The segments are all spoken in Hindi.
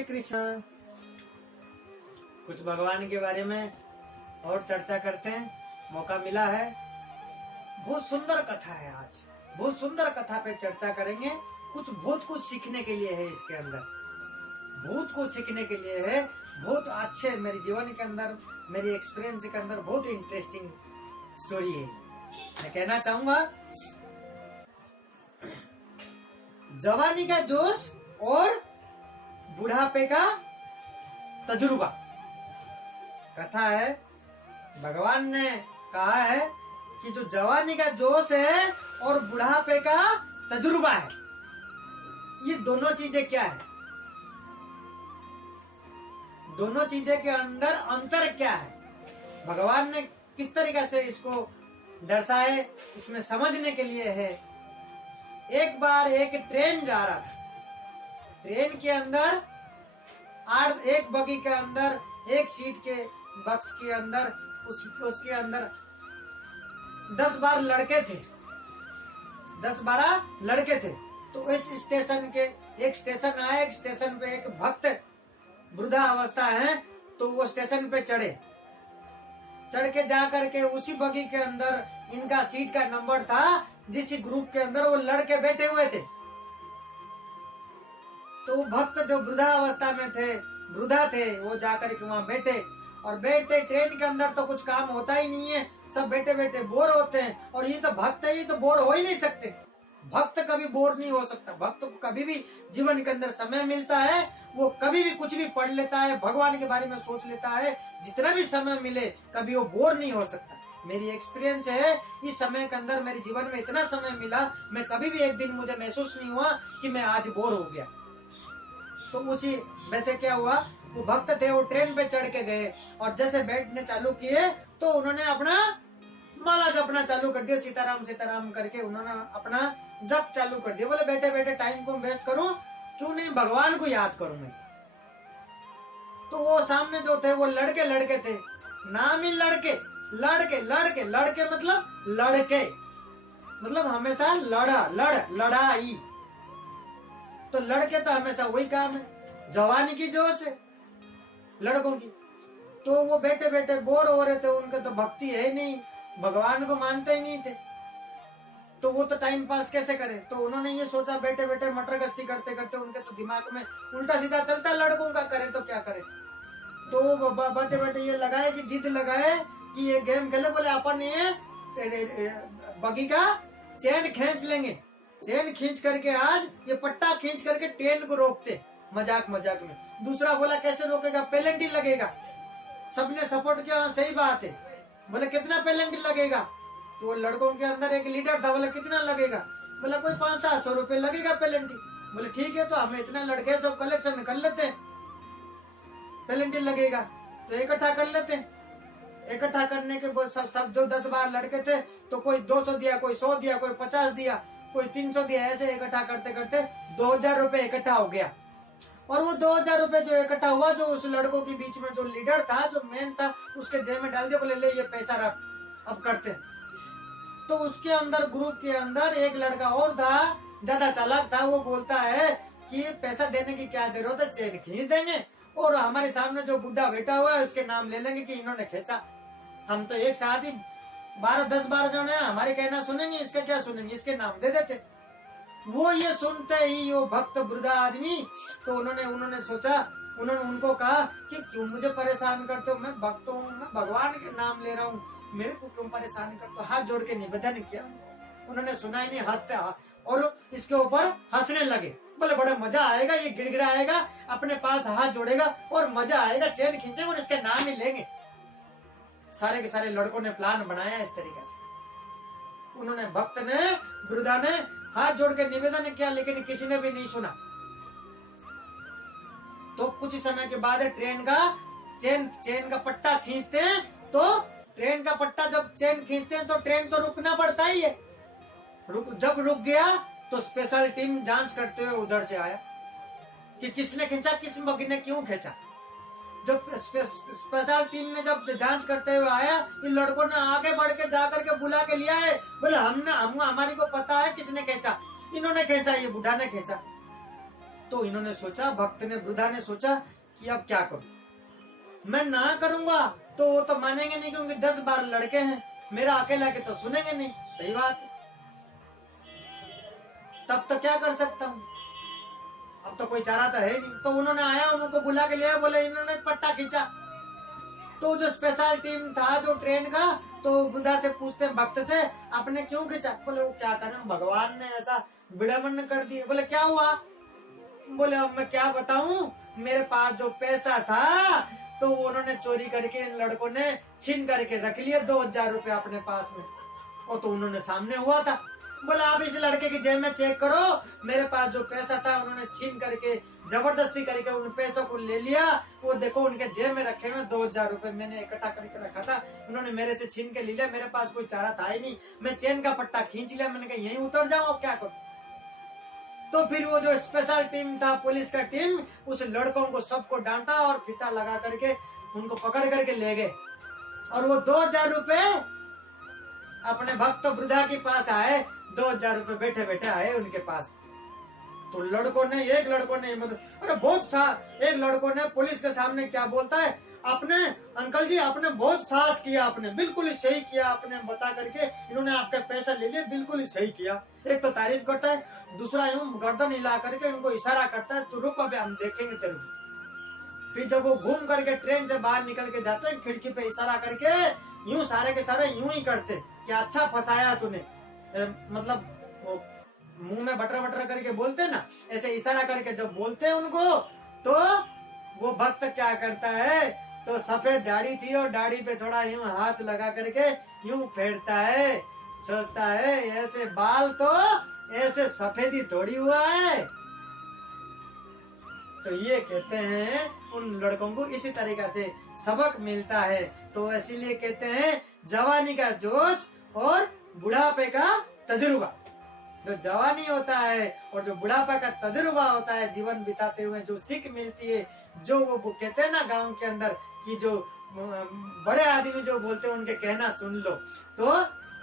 कृष्ण। कुछ भगवान के बारे में और चर्चा करते हैं, मौका मिला है। बहुत सुंदर कथा है आज, बहुत सुंदर कथा पे चर्चा करेंगे। कुछ बहुत कुछ सीखने के लिए है इसके अंदर, बहुत कुछ सीखने के लिए है। बहुत अच्छे मेरे जीवन के अंदर, मेरी एक्सपीरियंस के अंदर बहुत इंटरेस्टिंग स्टोरी है। मैं कहना चाहूंगा, जवानी का जोश और बुढ़ापे का तजुर्बा। कथा है, भगवान ने कहा है कि जो जवानी का जोश है और बुढ़ापे का तजुर्बा है, ये दोनों चीजें क्या है, दोनों चीजें के अंदर अंतर क्या है, भगवान ने किस तरीके से इसको दर्शाए, इसमें समझने के लिए है। एक बार एक ट्रेन जा रहा था, ट्रेन के अंदर एक बगी के अंदर, एक सीट के बक्स के अंदर उसके अंदर 10-12 लड़के थे, 10-12 लड़के थे। तो इस स्टेशन के एक स्टेशन आया, एक स्टेशन पे एक भक्त वृद्धा अवस्था है, तो वो स्टेशन पे चढ़ के जा करके उसी बगी के अंदर इनका सीट का नंबर था, जिस ग्रुप के अंदर वो लड़के बैठे हुए थे। तो वो भक्त जो वृद्धा अवस्था में थे, वृद्धा थे, वो जाकर के वहां बैठे और बैठते ट्रेन के अंदर तो कुछ काम होता ही नहीं है, सब बैठे बैठे बोर होते हैं। और ये तो भक्त है, ये तो बोर हो ही नहीं सकते। भक्त कभी बोर नहीं हो सकता। भक्त को कभी भी जीवन के अंदर समय मिलता है, वो कभी भी कुछ भी पढ़ लेता है, भगवान के बारे में सोच लेता है। जितना भी समय मिले कभी वो बोर नहीं हो सकता। मेरी एक्सपीरियंस है, इस समय के अंदर मेरे जीवन में इतना समय मिला, मैं कभी भी एक दिन मुझे महसूस नहीं हुआ कि मैं आज बोर हो गया। तो उसी वैसे क्या हुआ, वो भक्त थे, वो ट्रेन पे चढ़ के गए और जैसे बैठने चालू किए तो उन्होंने अपना माला जपना चालू कर दिया, सीताराम सीताराम करके उन्होंने अपना जप चालू कर दिया। बोले बैठे बैठे टाइम को वेस्ट करूं, क्यों नहीं भगवान को याद करूं मैं। तो वो सामने जो थे वो लड़के थे, नाम ही लड़के मतलब हमेशा लड़ाई। तो लड़के तो हमेशा वही काम है, जवानी की जोश है लड़कों की। तो वो बैठे बैठे बोर हो रहे थे, उनके तो भक्ति है ही नहीं, भगवान को मानते ही नहीं थे, तो वो तो टाइम पास कैसे करे। तो उन्होंने ये सोचा, बैठे बैठे मटर गश्ती करते करते उनके तो दिमाग में उल्टा सीधा चलता है, लड़कों का करे तो क्या करे। तो बैठे बैठे ये लगाए कि जिद लगाए कि ये गेम खेले। बोले अपन ये बगी का चैन खींच लेंगे, चैन खींच करके आज ये पट्टा खींच करके ट्रेन को रोकते मजाक में। दूसरा बोला कैसे रोकेगा, पेनल्टी लगेगा। सबने सपोर्ट किया, सही बात है। बोले कितना पेनल्टी लगेगा, तो लड़कों के अंदर एक लीडर था, बोले कितना लगेगा, बोला कोई 500-700 रुपए लगेगा पेनल्टी। बोले ठीक है, तो हमें इतने लड़के सब कलेक्शन कर लेते हैं, पेनल्टी लगेगा तो इकट्ठा कर लेते हैं। इकट्ठा करने के बाद सब जो 10-12 लड़के थे, तो कोई 200 दिया, कोई 100 दिया, कोई 50 दिया, कोई 300 दिया। ऐसे इकट्ठा करते करते 2000 रुपए इकट्ठा हो गया। और वो 2000 रुपए जो इकट्ठा हुआ, जो उस लड़कों के बीच में जो लीडर था, जो मेन था, उसके जेब में डाल दिया। बोले ले ये पैसा रख, अब करते। तो उसके अंदर ग्रुप के अंदर एक लड़का और था, ज्यादा चालाक था। वो बोलता है कि पैसा देने की क्या जरूरत है, चेन खींच देंगे और हमारे सामने जो बुढ़ा बैठा हुआ है उसके नाम ले लेंगे कि इन्होंने खींचा। हम तो एक साथ ही 10-12 जन है, हमारे कहना सुनेंगे, इसके क्या सुनेंगे, इसके नाम दे देते। वो ये सुनते ही वो भक्त वृद्धा आदमी, तो उन्होंने सोचा, उन्होंने उनको कहा कि क्यों मुझे परेशान करते हो, मैं भक्त हूँ, मैं भगवान के नाम ले रहा हूँ, मेरे को क्यों परेशान करते हो। हाथ जोड़ के निवेदन किया। उन्होंने सुना ही नहीं, हंसते और इसके ऊपर हंसने लगे। बोले बड़ा मजा आएगा, ये गिड़गिड़ाएगा, अपने पास हाथ जोड़ेगा और मजा आएगा, चैन खींचेगा और इसके नाम ही लेंगे। सारे के सारे लड़कों ने प्लान बनाया इस तरीके से। उन्होंने भक्त ने, वृद्धा ने हाथ जोड़ के निवेदन किया, लेकिन किसी ने भी नहीं सुना। तो कुछ ही समय के बाद ट्रेन का चेन का पट्टा खींचते हैं, तो ट्रेन का पट्टा जब चेन खींचते हैं तो ट्रेन तो रुकना पड़ता ही है। जब रुक गया तो स्पेशल टीम जांच करते हुए उधर से आया कि किसने खींचा, किस बगी ने क्यों खींचा। जब स्पेशल टीम ने जब जांच करते हुए आया, इन लड़कों ने आगे बढ़ के जाकर के बुला के लिया है। बोले हमारी को पता है किसने खींचा, इन्होंने खींचा, ये बुढ़ा ने खींचा। तो इन्होंने सोचा, भक्त ने, वृद्धा ने सोचा कि अब क्या करूं, मैं ना करूंगा तो वो तो मानेंगे नहीं क्योंकि 10-12 लड़के हैं, मेरा अकेला के तो सुनेंगे नहीं। सही बात है, तब तो क्या कर सकता हूं, अब तो कोई चारा तो है नहीं। तो उन्होंने आया, उनको बुला के लिया, बोले इन्होंने पट्टा खींचा। तो जो स्पेशल टीम था जो ट्रेन का, तो बुद्धा से पूछते हैं भक्त से, आपने क्यों खींचा? बोले वो क्या करें, भगवान ने ऐसा विडम्बना कर दी। बोले क्या हुआ? बोले अब मैं क्या बताऊं, मेरे पास जो पैसा था तो उन्होंने चोरी करके, इन लड़कों ने छीन करके रख लिया 2000 रुपए अपने पास में, और तो उन्होंने सामने हुआ था। बोला आप इस लड़के की जेब में चेक करो, मेरे पास जो पैसा था उन्होंने छीन करके, जबरदस्ती करके उन पैसों को ले लिया, वो देखो उनके जेब में रखे हुए 2000 रुपए मैंने इकट्ठा करके रखा था, उन्होंने मेरे से छीन के ले लिया, मेरे पास कोई चारा था ही नहीं, मैं चेन का पट्टा खींच लिया, मैंने कहा यहीं उतर जाऊं, अब क्या करूं। तो फिर वो जो स्पेशल टीम था, पुलिस का टीम, उस लड़कों को सबको डांटा और फीता लगा करके उनको पकड़ करके ले गए, और वो 2000 रुपए अपने भक्त वृद्धा के पास आए, 2000 रुपए बैठे बैठे आए उनके पास। तो लड़कों ने, एक लड़कों ने, मतलब अरे बहुत एक लड़कों ने पुलिस के सामने क्या बोलता है, आपने अंकल जी आपने बहुत साहस किया, आपने बिल्कुल ही सही किया, आपने बता करके इन्होंने आपका पैसा ले लिया, बिल्कुल ही सही किया। एक तो तारीफ करता है, दूसरा यूं गर्दन हिला करके उनको इशारा करता है, तो रुक अभी हम देखेंगे तेरे को। फिर जब वो घूम करके ट्रेन से बाहर निकल के जाते हैं, खिड़की पे इशारा करके यूं सारे के सारे यूं ही करते कि अच्छा फंसाया तूने, मतलब वो मुंह में बटर बटर करके बोलते ना, ऐसे इशारा करके जब बोलते हैं उनको, तो वो भक्त क्या करता है, तो सफेद दाढ़ी थी और दाढ़ी पे थोड़ा यूं हाथ लगा करके यूं फेरता है, सोचता है ऐसे बाल तो ऐसे सफेदी थोड़ी हुआ है। तो ये कहते हैं उन लड़कों को इसी तरीका से सबक मिलता है। तो इसीलिए कहते हैं जवानी का जोश और बुढ़ापे का तजुर्बा। जो जवानी होता है और जो बुढ़ापा का तजुर्बा होता है, जीवन बिताते हुए जो सीख मिलती है, जो वो कहते हैं ना गांव के अंदर कि जो बड़े आदमी जो बोलते हैं उनके कहना सुन लो, तो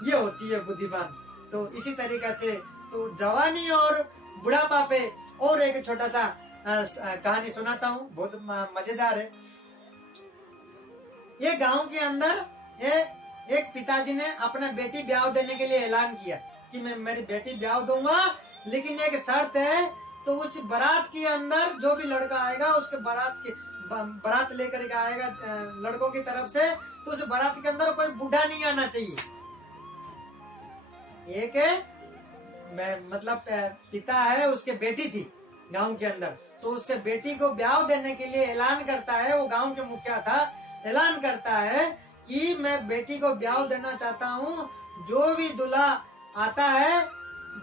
ये होती है बुद्धिमान। तो इसी तरीका से तो जवानी और बुढ़ापा पे और एक छोटा सा कहानी सुनाता हूँ, बहुत मजेदार है। ये गांव के अंदर एक पिताजी ने अपना बेटी ब्याह देने के लिए ऐलान किया कि मैं मेरी बेटी ब्याह दूंगा, लेकिन एक शर्त है, तो उस बारात के अंदर जो भी लड़का आएगा उसके बारात लेकर के आएगा लड़कों की तरफ से, तो उस बारात के अंदर कोई बूढ़ा नहीं आना चाहिए। एक मतलब पिता है, उसके बेटी थी गांव के अंदर, तो उसके बेटी को ब्याह देने के लिए ऐलान करता है, वो गांव के मुखिया था, ऐलान करता है कि मैं बेटी को ब्याह देना चाहता हूँ, जो भी दूल्हा आता है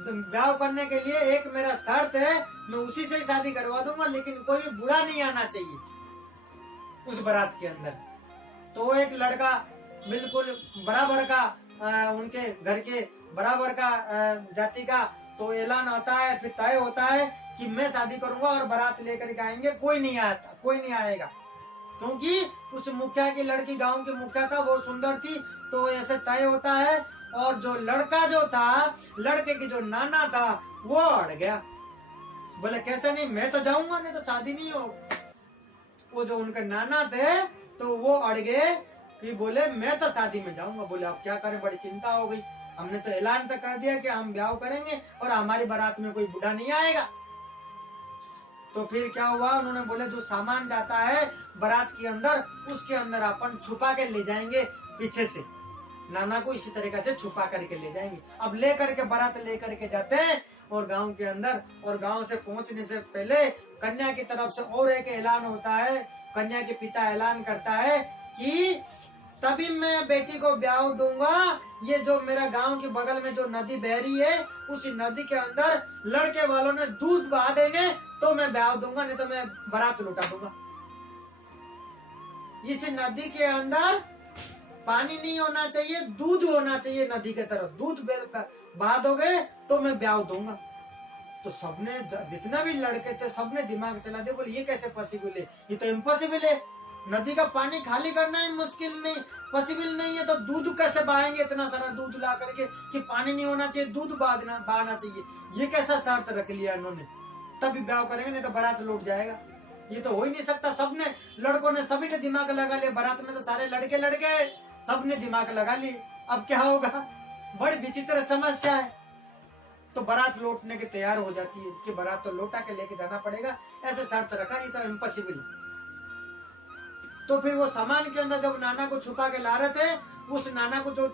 ब्याह करने के लिए, एक मेरा शर्त है, मैं उसी से ही शादी करवा दूंगा, लेकिन कोई भी बुरा नहीं आना चाहिए उस बारात के अंदर। तो एक लड़का बिल्कुल बराबर का उनके घर के बराबर का जाति का, तो ऐलान आता है, फिर तय होता है कि मैं शादी करूंगा और बारात लेकर के आएंगे, कोई नहीं आएगा, क्योंकि उस मुखिया की लड़की, गांव की मुखिया था, वो सुंदर थी, तो ऐसे तय होता है। और जो लड़का जो था, लड़के की जो नाना था, वो अड़ गया, बोले कैसे नहीं, मैं तो जाऊंगा, नहीं तो शादी नहीं हो। वो जो उनके नाना थे तो वो अड़ गए कि बोले मैं तो शादी में जाऊंगा। बोले अब क्या करें, बड़ी चिंता हो गई, हमने तो ऐलान तो कर दिया कि हम ब्याह करेंगे और हमारी बारात में कोई बूढ़ा नहीं आएगा। तो फिर क्या हुआ, उन्होंने बोले जो सामान जाता है बारात के अंदर, उसके अंदर अपन छुपा के ले जाएंगे, पीछे से नाना को इसी तरीके से छुपा करके ले जाएंगे। अब ले करके बारात ले करके जाते हैं और गांव के अंदर, और गांव से पहुंचने से पहले कन्या की तरफ से और एक ऐलान होता है, कन्या के पिता ऐलान करता है कि तभी मैं बेटी को ब्याह दूंगा, ये जो मेरा गांव के बगल में जो नदी बह रही है, उसी नदी के अंदर लड़के वालों ने दूध बहा देंगे तो मैं ब्याह दूंगा, नहीं तो मैं बारात लुटा दूंगा। इस नदी के अंदर पानी नहीं होना चाहिए, दूध होना चाहिए नदी के तरफ, दूध बहा दोगे तो मैं ब्याह दूंगा। तो सबने, जितना भी लड़के थे, सबने दिमाग चला दिया, बोले ये कैसे पॉसिबल है, ये तो इम्पॉसिबल है, नदी का पानी खाली करना ही मुश्किल नहीं, पॉसिबल नहीं है, तो दूध कैसे बहाएंगे, इतना सारा दूध ला करके कि पानी नहीं होना चाहिए, दूध बहाना चाहिए, ये कैसा शर्त रख लिया इन्होंने। तभी ब्याह करेंगे, नहीं तो बारात लौट जाएगा। ये तो हो ही नहीं सकता। सबने, लड़कों ने, सभी ने दिमाग लगा लिया, बारात में तो सारे लड़के लड़के, सबने दिमाग लगा लिए। अब क्या होगा? बड़ी विचित्र समस्या है। तो बारात लौटने के तैयार हो जाती है कि बारात तो लौटा के लेके जाना पड़ेगा, ऐसे शर्त रखा, ये तो इम्पॉसिबल। तो फिर वो सामान के अंदर जब नाना को छुपा के ला रहे थे, उस नाना को जो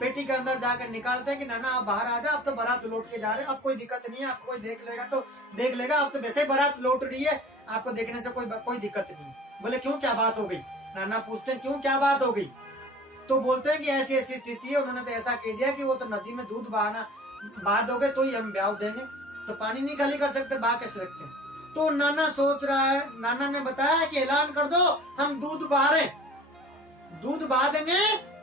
पेटी के अंदर जाकर निकालते हैं कि नाना आप बाहर आ जा, अब तो बारात लौट के जा रहे हैं, अब कोई दिक्कत नहीं है, आपको कोई देख लेगा तो देख लेगा, अब तो वैसे ही बारात लौट रही है, आपको देखने से कोई दिक्कत नहीं। बोले क्यों, क्या बात हो गई? नाना पूछते हैं क्यों, क्या बात हो गई? तो बोलते हैं कि ऐसी ऐसी स्थिति है, उन्होंने तो ऐसा कह दिया कि वो तो नदी में दूध बहा दोगे तो ही हम ब्याह देंगे, तो पानी नहीं खाली कर सकते, बहा कैसे रखते हैं? तो नाना सोच रहा है, नाना ने बताया कि ऐलान कर दो हम दूध बहा रहे, दूध बहा देंगे,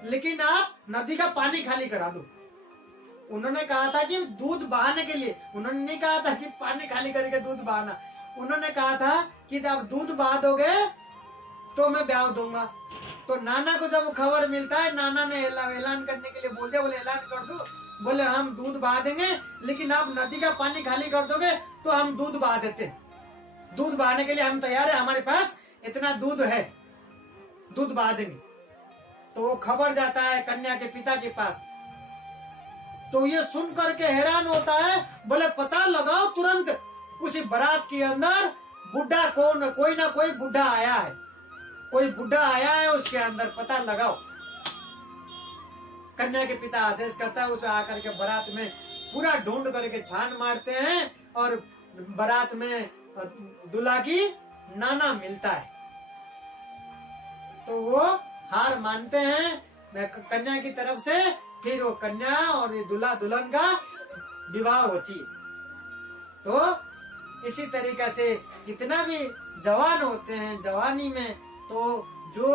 लेकिन आप नदी का पानी खाली करा दो। उन्होंने कहा था कि दूध बहाने के लिए, उन्होंने नहीं कहा था कि पानी खाली करके दूध बहाना, उन्होंने कहा था कि आप दूध बहा दोगे तो मैं ब्याह दूंगा। तो नाना को जब खबर मिलता है, नाना ने ऐलान करने के लिए बोल दिया, बोले ऐलान कर दो, बोले हम दूध बहा देंगे, लेकिन आप नदी का पानी खाली कर दोगे तो हम दूध बहा देते, दूध बहाने के लिए हम तैयार है, हमारे पास इतना दूध है, दूध बहा देंगे। तो वो खबर जाता है कन्या के पिता के पास। तो ये सुन करके हैरान होता है, बोले पता लगाओ तुरंत, उसी बारात के अंदर बुढ़ा कौन, कोई ना कोई बुढ़ा आया है, कोई बुढ़ा आया है उसके अंदर, पता लगाओ। कन्या के पिता आदेश करता है, उसे आकर के बारात में पूरा ढूंढ करके छान मारते हैं, और बारात में दूल्हा की नाना मिलता है। तो वो हार मानते हैं कन्या की तरफ से, फिर वो कन्या और दूल्हा दुल्हन का विवाह होती है। तो इसी तरीके से कितना भी जवान होते हैं, जवानी में तो जो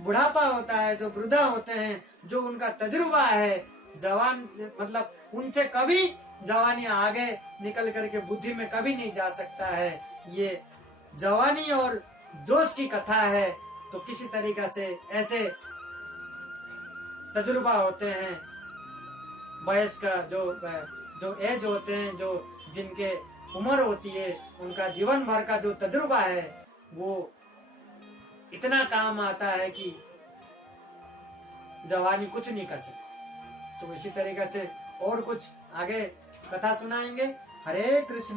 बुढ़ापा होता है, जो वृद्धा होते हैं, जो उनका तजुर्बा है, जवान मतलब उनसे कभी जवानी आगे निकल करके बुद्धि में कभी नहीं जा सकता है। ये जवानी और जोश की कथा है। तो किसी तरीका से ऐसे तजुर्बा होते हैं, वयस्क जो एज होते हैं, जो जिनके उम्र होती है, उनका जीवन भर का जो तजुर्बा है वो इतना काम आता है कि जवानी कुछ नहीं कर सकती। तो इसी तरीके से और कुछ आगे कथा सुनाएंगे। हरे कृष्ण।